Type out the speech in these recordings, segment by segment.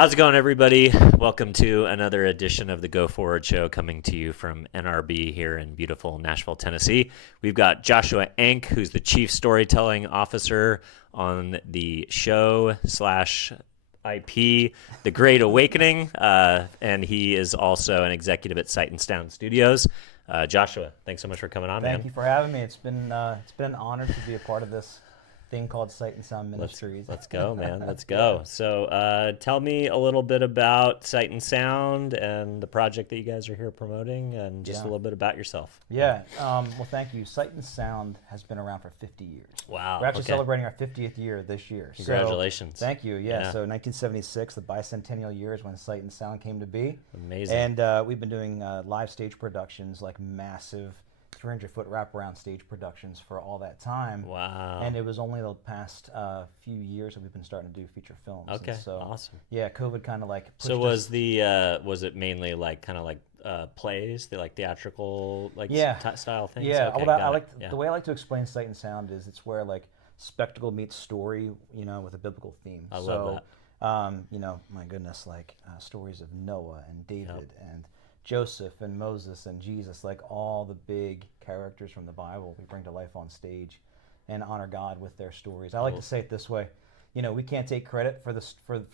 How's it going, everybody? Welcome to another edition of the Go Forward Show, coming to you from NRB here in beautiful Nashville, Tennessee. We've got Joshua Enck, who's the Chief Storytelling Officer on the show slash IP, The Great Awakening, and he is also an executive at Sight and Sound Studios. Joshua, thanks so much for coming on, man. Thank you for having me. It's been an honor to be a part of this thing called Sight and Sound Ministries. Let's go, man. Let's go. Yeah. So tell me a little bit about Sight and Sound and the project that you guys are here promoting, and just a little bit about yourself. Yeah. Well, thank you. Sight and Sound has been around for 50 years. Wow. We're actually celebrating our 50th year this year. Congratulations. So, thank you. Yeah. So 1976, the bicentennial year is when Sight and Sound came to be. Amazing. And we've been doing live stage productions, like massive 300-foot wraparound stage productions for all that time. Wow. And it was only the past few years that we've been starting to do feature films. Okay, so, awesome. Yeah, COVID kind of like pushed So was it mainly like kind of like plays, like theatrical style things? Yeah, okay, the way I like to explain Sight and Sound is it's where like spectacle meets story, with a biblical theme. I love that. My goodness, like stories of Noah and David and Joseph and Moses and Jesus, like all the big characters from the Bible we bring to life on stage and honor God with their stories. I like to say it this way, we can't take credit for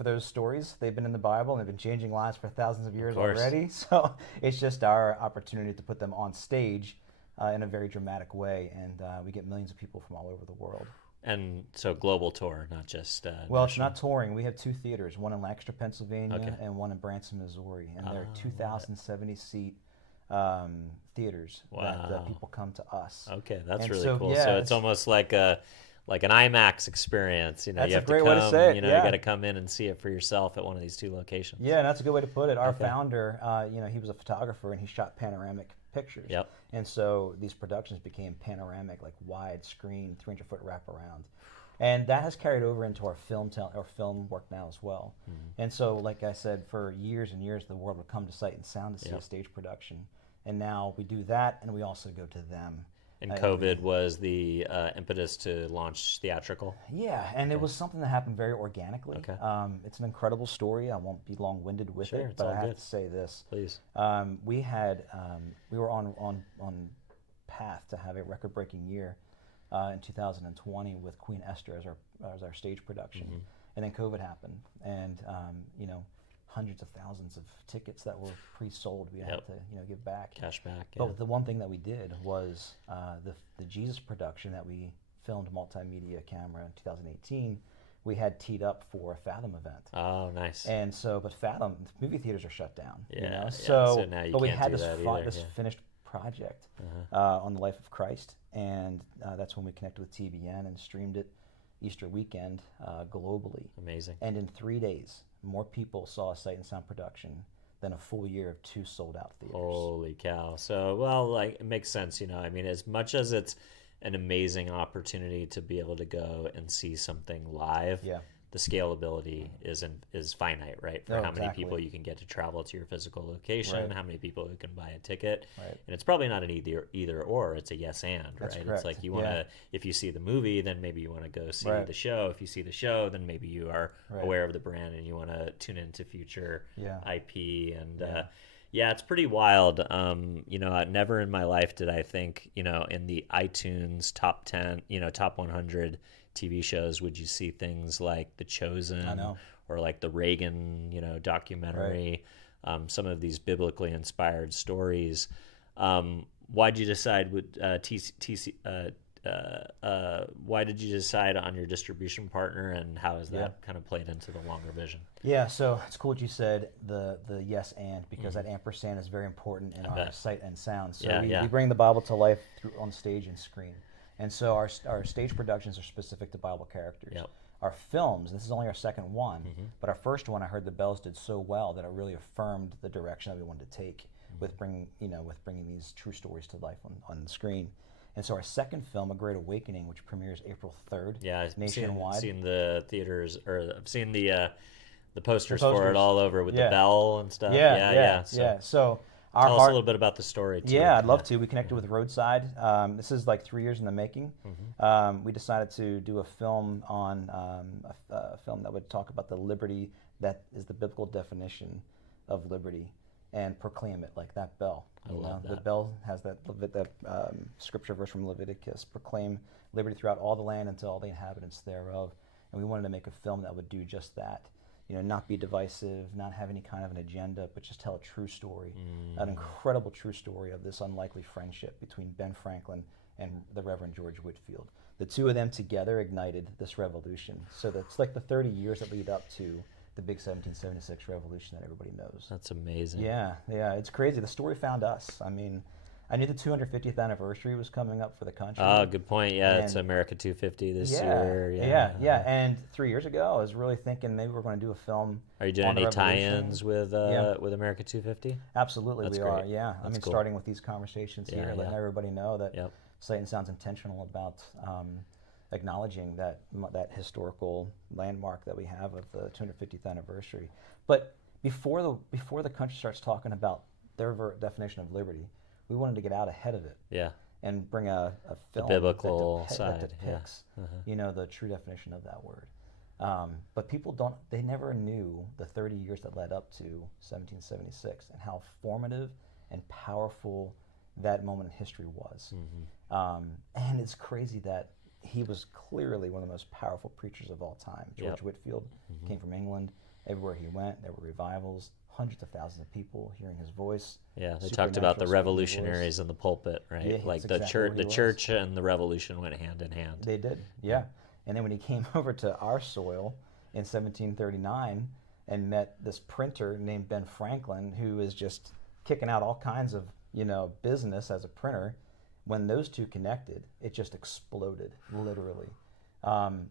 those stories. They've been in the Bible and they've been changing lives for thousands of years already. So it's just our opportunity to put them on stage in a very dramatic way, and we get millions of people from all over the world. And so global tour, not just well, it's not touring. We have two theaters, one in Lancaster, Pennsylvania, and one in Branson, Missouri. And they're 2,070-seat theaters that people come to us. Okay, that's really cool. Yeah, so it's almost like an IMAX experience. That's you have a great to come, way to say it. You got to come in and see it for yourself at one of these two locations. Yeah, and that's a good way to put it. Our founder, he was a photographer and he shot panoramic pictures. Yep. And so these productions became panoramic, like wide screen, 300-foot wraparound. And that has carried over into our film work now as well. Mm-hmm. And so, like I said, for years and years, the world would come to Sight and Sound to see a stage production. And now we do that, and we also go to them. And COVID was the impetus to launch theatrical? Yeah, and it was something that happened very organically. Okay. It's an incredible story. I won't be long-winded with it, but I have to say this. Please. We were on path to have a record-breaking year in 2020 with Queen Esther as our stage production. Mm-hmm. And then COVID happened, and hundreds of thousands of tickets that were pre-sold we had to give back. Cash back. Yeah. But the one thing that we did was the Jesus production that we filmed multimedia camera in 2018. We had teed up for a Fathom event. Oh, nice. And so, but Fathom movie theaters are shut down. Yeah. So now you but we can't had do this finished project on the life of Christ, and that's when we connected with TBN and streamed it Easter weekend globally. Amazing. And in 3 days, more people saw a Sight and Sound production than a full year of 2 sold-out theaters. Holy cow. So, it makes sense, as much as it's an amazing opportunity to be able to go and see something live, the scalability is finite, right? For how many people you can get to travel to your physical location, how many people who can buy a ticket. Right. And it's probably not an either or, it's a yes and, That's right? correct. It's like you want to, if you see the movie, then maybe you want to go see the show. If you see the show, then maybe you are aware of the brand and you want to tune into future IP. And it's pretty wild. Never in my life did I think, in the iTunes top 10, top 100 TV shows would you see things like The Chosen or like the Reagan, documentary, some of these biblically inspired stories. Why did you decide why did you decide on your distribution partner, and how has that kind of played into the longer vision? Yeah, so it's cool what you said, the yes and, because that ampersand is very important in our Sight and Sound. So we bring the Bible to life on stage and screen. And so our stage productions are specific to Bible characters. Yep. Our films, this is only our second one, but our first one, I heard the bells did so well that it really affirmed the direction that we wanted to take with bringing these true stories to life on the screen. And so our second film, A Great Awakening, which premieres April 3rd, nationwide. I've seen the theaters, or I've seen the posters for it all over with the bell and stuff. So tell us a little bit about the story, too. Yeah, I'd love to. We connected with Roadside. This is like 3 years in the making. We decided to do a film on a film that would talk about the liberty that is the biblical definition of liberty, and proclaim it like that bell. I love that. The bell has that scripture verse from Leviticus: proclaim liberty throughout all the land unto all the inhabitants thereof. And we wanted to make a film that would do just that. Not be divisive, not have any kind of an agenda, but just tell a true story, an incredible true story of this unlikely friendship between Ben Franklin and the Reverend George Whitefield. The two of them together ignited this revolution. So that's like the 30 years that lead up to the big 1776 revolution that everybody knows. That's amazing. Yeah, it's crazy. The story found us. I mean, I knew the 250th anniversary was coming up for the country. Oh, good point. Yeah, it's America 250 this year. Yeah. And 3 years ago, I was really thinking maybe we're going to do a film. Are you doing any tie-ins with America 250? Absolutely, That's we great. are. Yeah, I mean, cool. Starting with these conversations here, letting everybody know that Sight and Sound's intentional about acknowledging that historical landmark that we have of the 250th anniversary. But before the country starts talking about their definition of liberty, we wanted to get out ahead of it. Yeah. And bring a film the biblical that depicts, the true definition of that word. But people they never knew the 30 years that led up to 1776 and how formative and powerful that moment in history was. And it's crazy that he was clearly one of the most powerful preachers of all time. George Whitefield came from England. Everywhere he went, there were revivals, hundreds of thousands of people hearing his voice. Yeah, they talked about the revolutionaries in the pulpit, right? Yeah, like exactly the church and the revolution went hand in hand. They did, yeah. And then when he came over to our soil in 1739 and met this printer named Ben Franklin, who is just kicking out all kinds of business as a printer, when those two connected, it just exploded, literally.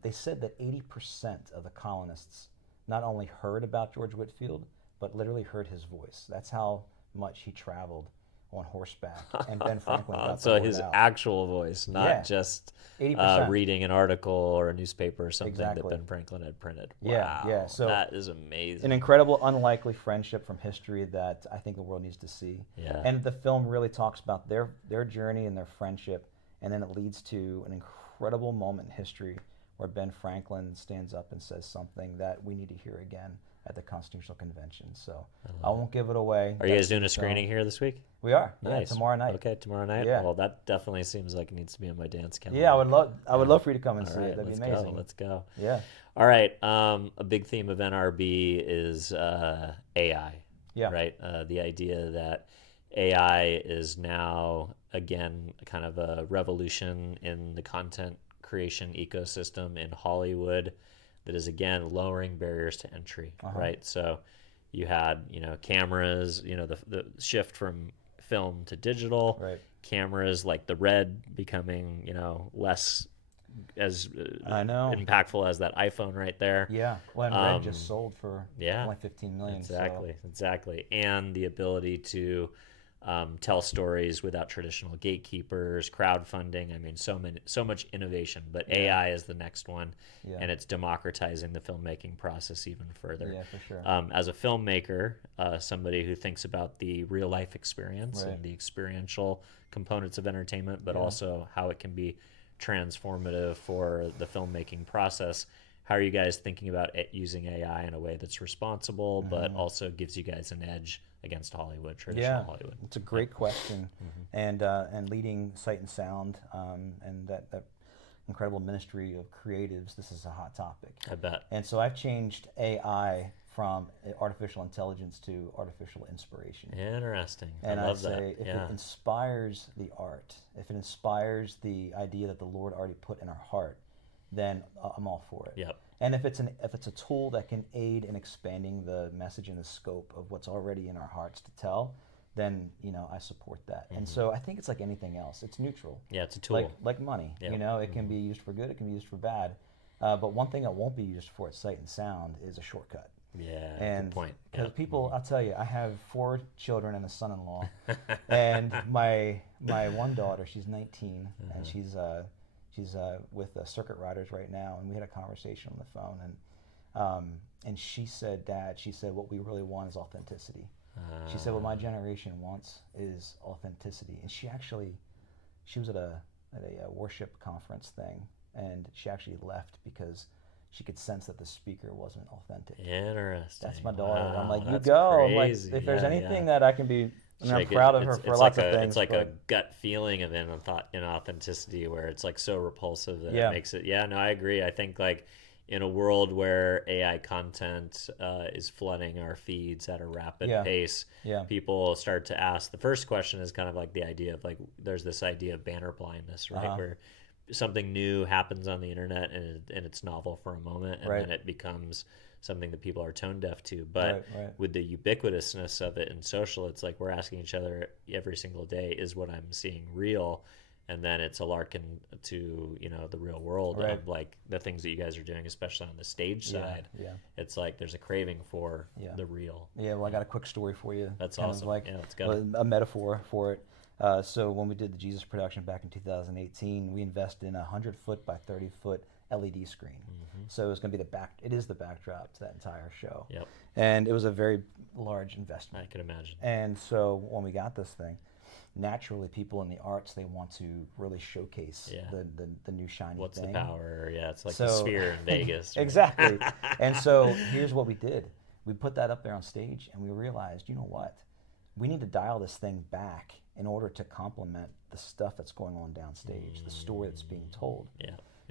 They said that 80% of the colonists not only heard about George Whitefield, but literally heard his voice. That's how much he traveled on horseback. And Ben Franklin got so his actual voice, not just 80%. Reading an article or a newspaper or something Exactly. that Ben Franklin had printed. Yeah, wow, yeah. So that is amazing. An incredible, unlikely friendship from history that I think the world needs to see. Yeah. And the film really talks about their journey and their friendship, and then it leads to an incredible moment in history where Ben Franklin stands up and says something that we need to hear again at the Constitutional Convention. So I won't give it away. Are you guys doing a screening here this week? We are. Nice. Yeah, tomorrow night. Okay, tomorrow night. Yeah. Well, that definitely seems like it needs to be on my dance calendar. Yeah, I would love for you to come and see it. That'd be amazing. Let's go. Yeah. All right. A big theme of NRB is AI. Yeah. Right. The idea that AI is now again kind of a revolution in the content creation ecosystem in Hollywood that is again lowering barriers to entry, right? So you had cameras, the shift from film to digital, right. Cameras like the Red becoming less as impactful as that iPhone right there. Yeah, well, and Red just sold for only 15 million. Exactly, and the ability to tell stories without traditional gatekeepers, crowdfunding. I mean, so much innovation. But AI is the next one, and it's democratizing the filmmaking process even further. Yeah, for sure. As a filmmaker, somebody who thinks about the real life experience and the experiential components of entertainment, but also how it can be transformative for the filmmaking process. How are you guys thinking about using AI in a way that's responsible, but also gives you guys an edge against Hollywood, traditional Hollywood? It's a great question, and leading Sight and Sound and that incredible ministry of creatives, this is a hot topic. I bet. And so I've changed AI from artificial intelligence to artificial inspiration. Interesting. And I love that. say if it inspires the art, if it inspires the idea that the Lord already put in our heart, then I'm all for it. Yep. And if it's a tool that can aid in expanding the message and the scope of what's already in our hearts to tell, then I support that. And so I think it's like anything else. It's neutral. Yeah, it's a tool. Like money. Yep. It can be used for good. It can be used for bad. But one thing that won't be used for at Sight and Sound is a shortcut. Yeah, and good point. Because people, I'll tell you, I have 4 children and a son-in-law, and my one daughter, she's 19, and she's with circuit riders right now, and we had a conversation on the phone, and she said, Dad, what we really want is authenticity. She said, what my generation wants is authenticity. And she was at a worship conference thing, and she actually left because she could sense that the speaker wasn't authentic. Interesting. That's my daughter. Wow, I'm like, you that's go. crazy. I'm like, if there's anything that I can be, I mean, I'm like proud of her for lots of things. It's like a gut feeling of inauthenticity where it's like so repulsive that it makes it. Yeah, no, I agree. I think like in a world where AI content is flooding our feeds at a rapid pace, people start to ask. The first question is kind of like the idea of like, there's this idea of banner blindness, right? Where something new happens on the internet and it's novel for a moment, and then it becomes something that people are tone deaf to. But with the ubiquitousness of it in social, it's like we're asking each other every single day, is what I'm seeing real? And then it's a larkin to, you know, the real world of like the things that you guys are doing, especially on the stage side. It's like there's a craving for the real. Well, I got a quick story for you. That's awesome. Like let's go. A metaphor for it. So when we did the Jesus production back in 2018, we invested in a 100-foot by 30-foot LED screen. So it's going to be it is the backdrop to that entire show. And it was a very large investment. I can imagine. And so when we got this thing, naturally people in the arts, they want to really showcase the new shiny What's thing. The power? It's like the Sphere in Vegas. Right? Exactly. And so here's what we did. We put that up there on stage, and we realized, you know what? We need to dial this thing back in order to complement the stuff that's going on downstage, the story that's being told.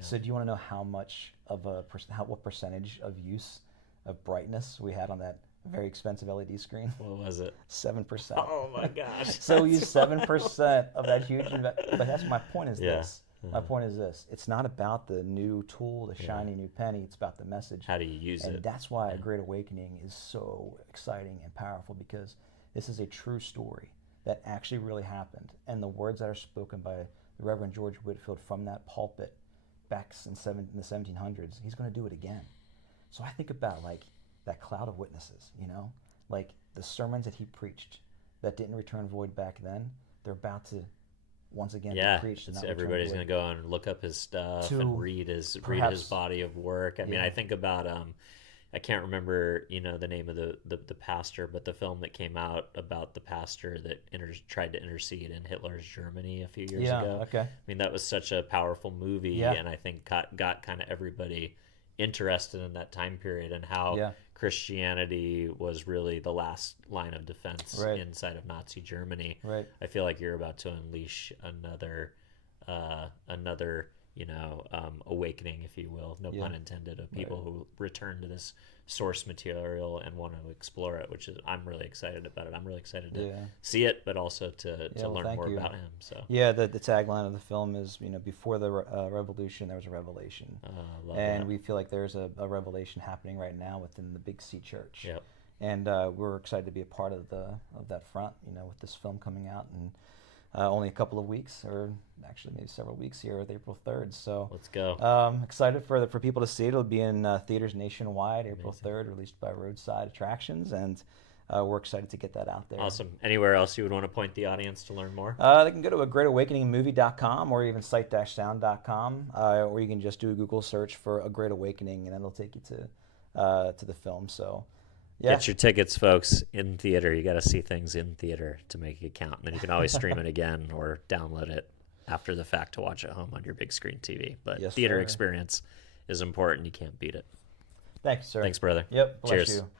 So do you want to know how much of what percentage of use of brightness we had on that very expensive LED screen? What was it? 7%. Oh my gosh. So we used 7% of that huge investment. But that's my point is this. My point is this. It's not about the new tool, the shiny new penny. It's about the message. How do you use it? And that's why A Great Awakening is so exciting and powerful, because this is a true story that actually really happened. And the words that are spoken by the Reverend George Whitefield from that pulpit back in the 1700s, he's going to do it again. So I think about like that cloud of witnesses, you know, like the sermons that he preached that didn't return void back then, they're about to once again be preached. And everybody's going to go and look up his stuff and read his body of work. I mean, I think about I can't remember, you know, the name of the pastor, but the film that came out about the pastor that tried to intercede in Hitler's Germany a few years ago. I mean, that was such a powerful movie, and I think got kind of everybody interested in that time period and how Christianity was really the last line of defense inside of Nazi Germany. I feel like you're about to unleash another you know, awakening, if you will, no pun intended, of people who return to this source material and want to explore it, which is, I'm really excited about it. I'm really excited to see it, but also to learn more about him. So the tagline of the film is, you know, before the revolution, there was a revelation. And we feel like there's a revelation happening right now within the Big C Church. And we're excited to be a part of that front, you know, with this film coming out in only a couple of weeks, or actually maybe several weeks here with April 3rd. So let's go. Excited for people to see it. Itll be in theaters nationwide April 3rd, released by Roadside Attractions, and we're excited to get that out there. Awesome. Anywhere else you would want to point the audience to learn more? They can go to agreatawakeningmovie.com or even sight-sound.com, or you can just do a Google search for A Great Awakening, and it'll take you to the film. So get your tickets, folks, in theater. You got to see things in theater to make it count. And then you can always stream it again or download it after the fact to watch at home on your big screen TV. But theater experience is important. You can't beat it. Thanks, sir. Thanks, brother. Yep. Bless Cheers. You.